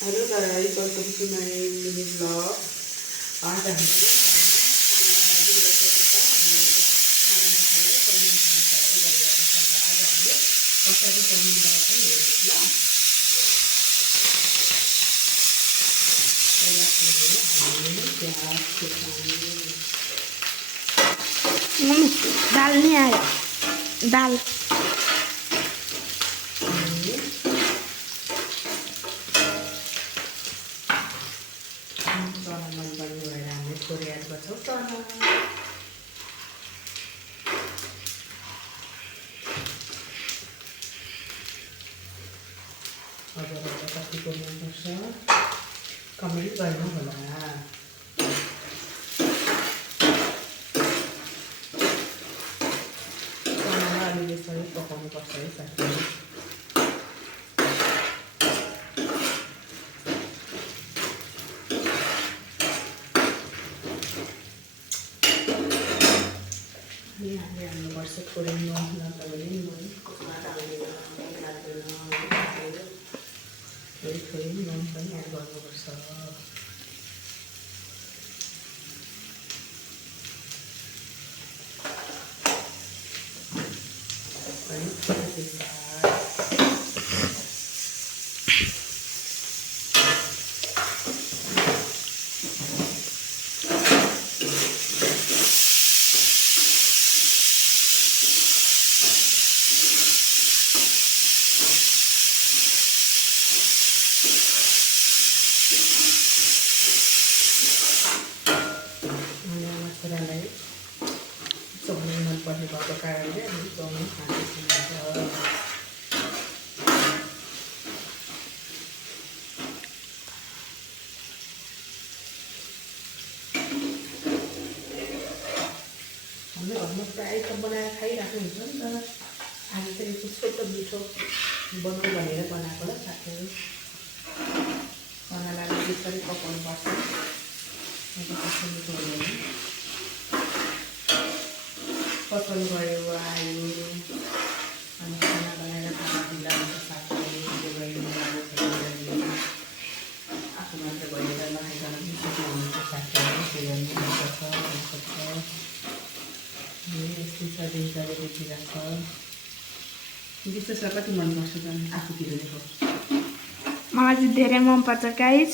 Hello guys, welcome to my mini blog. आज हामीले कसरी चाउमिन बनाउँछ नि हेर्नुहोस् ल। पहिला हामीले प्याज दाल नहीं आया दाल चना मन पर्ने भएर हामीले थोरै याद गर्छौँ चना। हजुरहरूलाई कतिको मनपर्छ कमेन्ट गर्नु होला। चनालाई अलिअलि यसरी पकाउनुपर्छ है साथीहरू। हामीले हाल्नुपर्छ थोरै नुन, नत्र भने नुन कसमा हाल्दैन थोरै थोरै नुन पनि एड गर्नुपर्छ। अनि मसलालाई चाउमिन मनपर्ने भएको कारणले हामी चाउमिन खाँदैछौँ। हाम्रो घरमा प्रायः त बनाएर खाइरहेको हुन्छ नि त। आज चाहिँ यस्तो छोटो मिठो बनाउँ भनेर बनाएको ल साथीहरू। चनालाई त्यसरी पकाउनु पर्छ, कस्तो मिठो हुँदैन। पसन्द गयो आयो अनि खाना बनाएर खाना दिँदा हुन्छ साथीहरू। आफू मात्र भएर नखाइकन पनि सक्नुहुन्छ साथीहरू। हेर्नुपर्छ यस्तो छ दिनचर्या देखिरहेको छ। विशेष कति मनपर्छ त आफूतिर देखो मलाई चाहिँ धेरै मन पर्छ गाइस।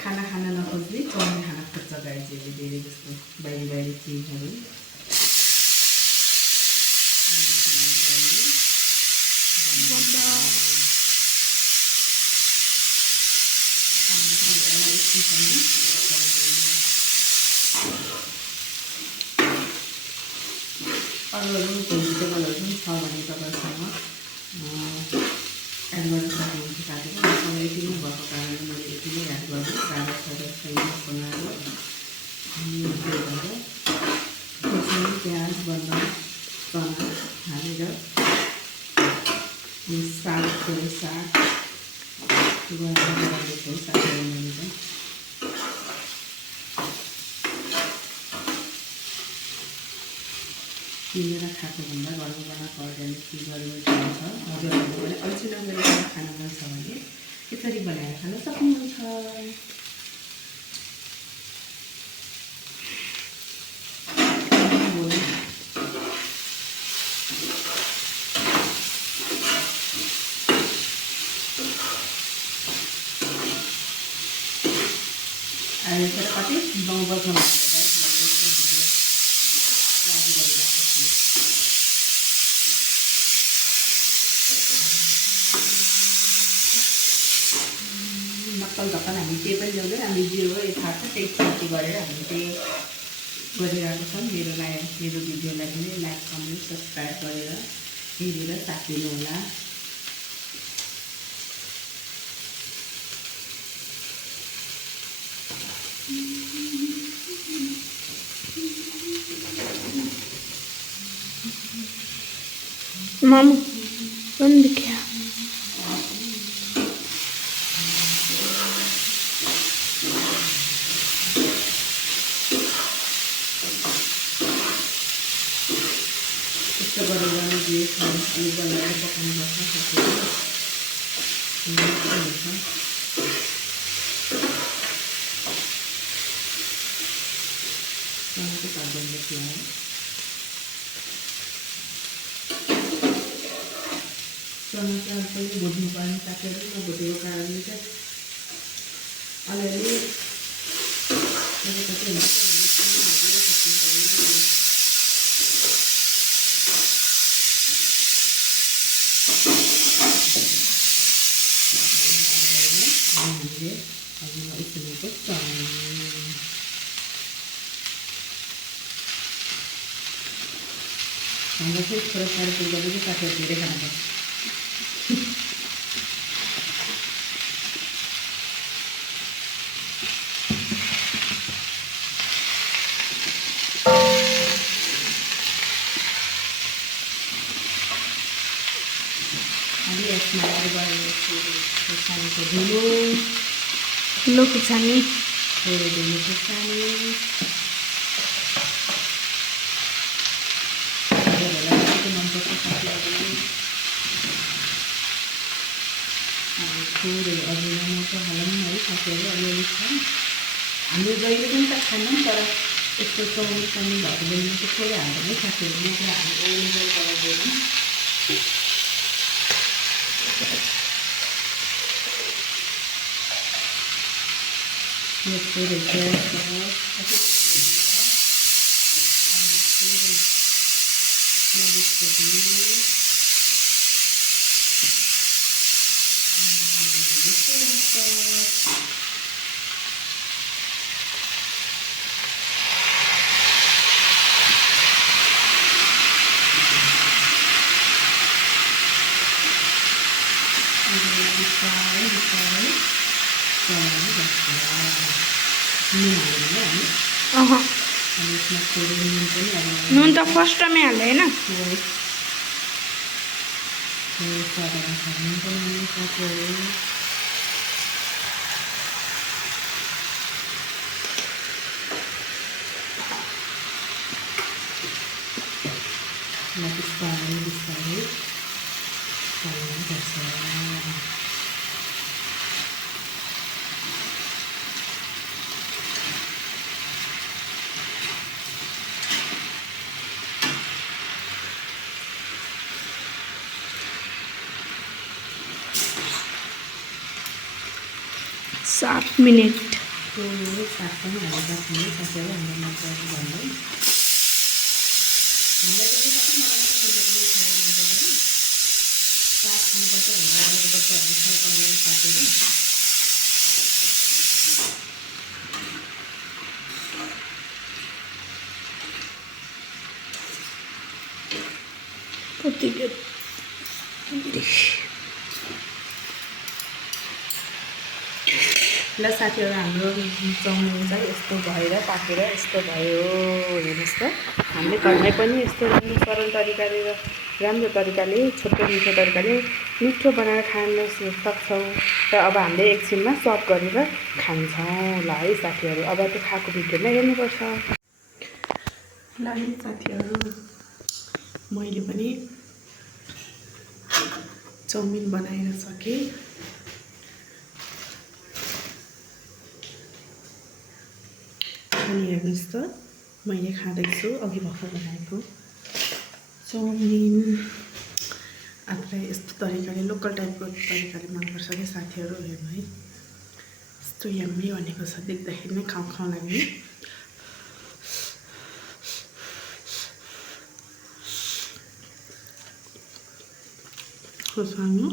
खाना खान नखोज्ने चाउमिन खान खोज्छ गाइजहरूले धेरै जस्तो बाहिरी चिजहरू। अरू भेजिटेबलहरू पनि छ भने तपाईँसँग एड गर्न सक्नुहुन्छ साथीहरू। मसँग यति नै भएको कारणले मैले यति नै एड गर्छु। गाजर साजर छैन बनाएर अनि त्यही भएर खोर्सानी प्याज बदाम चना हालेर साग थोरै साग गरेर बनाउँदैछु साथीहरू। मैले चाहिँ किनेर खाएको भन्दा घरमा बनाएको अर्ग्यानिक चिजहरू मिठो हुन्छ। हजुरहरूले पनि अल्छी नगरेर खान मन छ भने यसरी बनाएर खान सक्नुहुन्छ। अहिले कति 9 बज्नु नक्कल ढक्कन हामी त्यही पनि ल्याउँदैन। हामी जे हो यथार्थ त्यही कपी गरेर हामी त्यही गरिरहेको छौँ। मेरो भिडियोलाई पनि लाइक कमेन्ट सब्सक्राइब गरेर हेरेर साथ दिनुहोला। मामू बंद क्या यस्तो गरेर दिए अलिक बनाएर पकाउनुपर्छ साथीहरू। टमाटर पनि भुट्नुपर्ने काटेर नभुटेको कारणले चाहिँ अलिअलि हाम्रो चाहिँ छोरा साढे 3 बजे चाहिँ काटेर धेरै खान्छ खोर्सानीको धुलो ठुलो खुर्सानी थोरै धुलो खोर्सानी मनपर्छ साथीहरूले थोरै अजिना मटर हालौँ है साथीहरू अलिअलि छ हामीले जहिले पनि त खानौँ तर यस्तो चौमिन चाउमिन भएको बेलामा चाहिँ थोरै हाल्दैन है साथीहरू नत्र हामी ओइल गराउँदैनौँ यो थोरै नुन त फर्स्टमै हाल्यो होइन सात मिनट साग पनि हालेर खाने साथीहरू हाम्रो मजाले भन्दै हामीलाई पनि सबै मलाई मात्रै मनपर्दैन साग खानुपर्छ भनेर अरूको बच्चाहरूले साइकलले काटेर ल साथीहरू हाम्रो चाउमिन चाहिँ यस्तो भएर पाकेर यस्तो भयो हेर्नुहोस् त हामीले घरमै पनि यस्तो राम्रो सरल तरिकाले र राम्रो तरिकाले छोटो मिठो तरिकाले मिठो बनाएर खान सक्छौँ र अब हामीले एकछिनमा सर्भ गरेर खान्छौँ ल है साथीहरू अब त्यो खाएको भिडियोमा हेर्नुपर्छ ल है साथीहरू मैले पनि चाउमिन बनाएर सकेँ अनि हेर्नुहोस् त मैले खाँदैछु अघि भर्खर बनाएको चाउमिन आफूलाई यस्तो तरिकाले लोकल टाइपको तरिकाले मनपर्छ कि साथीहरू हेर्नु है यस्तो यम्मी भनेको छ देख्दाखेरि नै खाउँ खाउँ लाग्ने खोर्सानी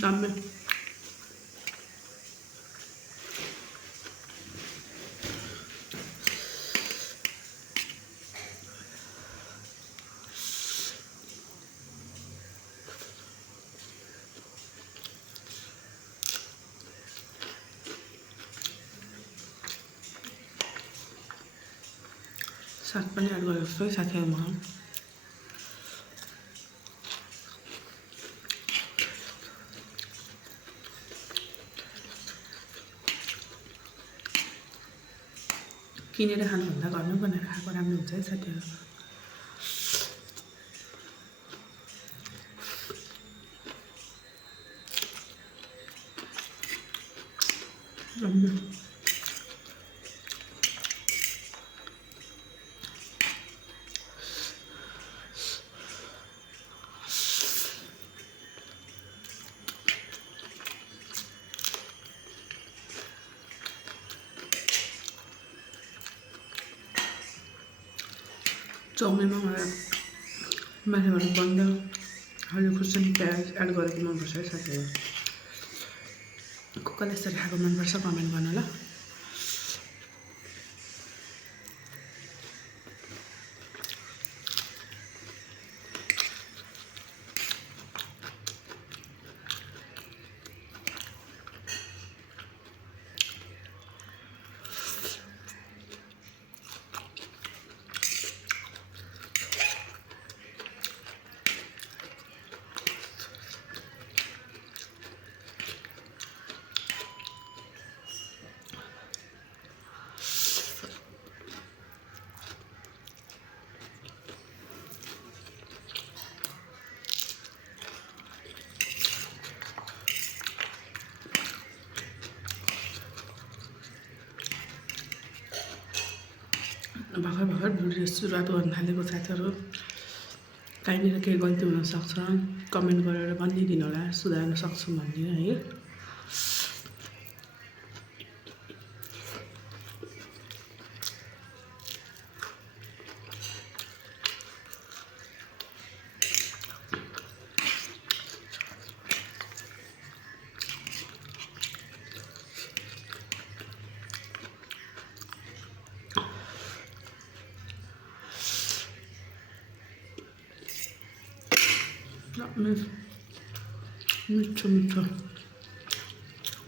दामी साग पनि एड गरेको छु है साथीहरू म किनेर खानुभन्दा घरमै बनाएर खाएको राम्रो हुन्छ है साथीहरू चाउमिनमा मलाई माथिबाट बन्द हरियो खुर्सानी प्याज एड गरेको मनपर्छ है साथीहरू कसलाई यसरी खाएको मनपर्छ कमेन्ट गर्नु ल भर्खर भिडियो सुरुवात गर्न थालेको साथीहरू कहीँनिर केही गल्ती हुनसक्छ कमेन्ट गरेर भनिदिनु होला सुधार्न सक्छौँ भनेर है मिठो मिठो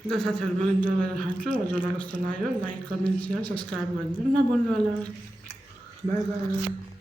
ल साथीहरू म इन्जोय गरेर खान्छु हजुरलाई कस्तो लाग्यो लाइक कमेन्ट सेयर सब्सक्राइब गरिदिनु नभुल्नु होला बाई बाई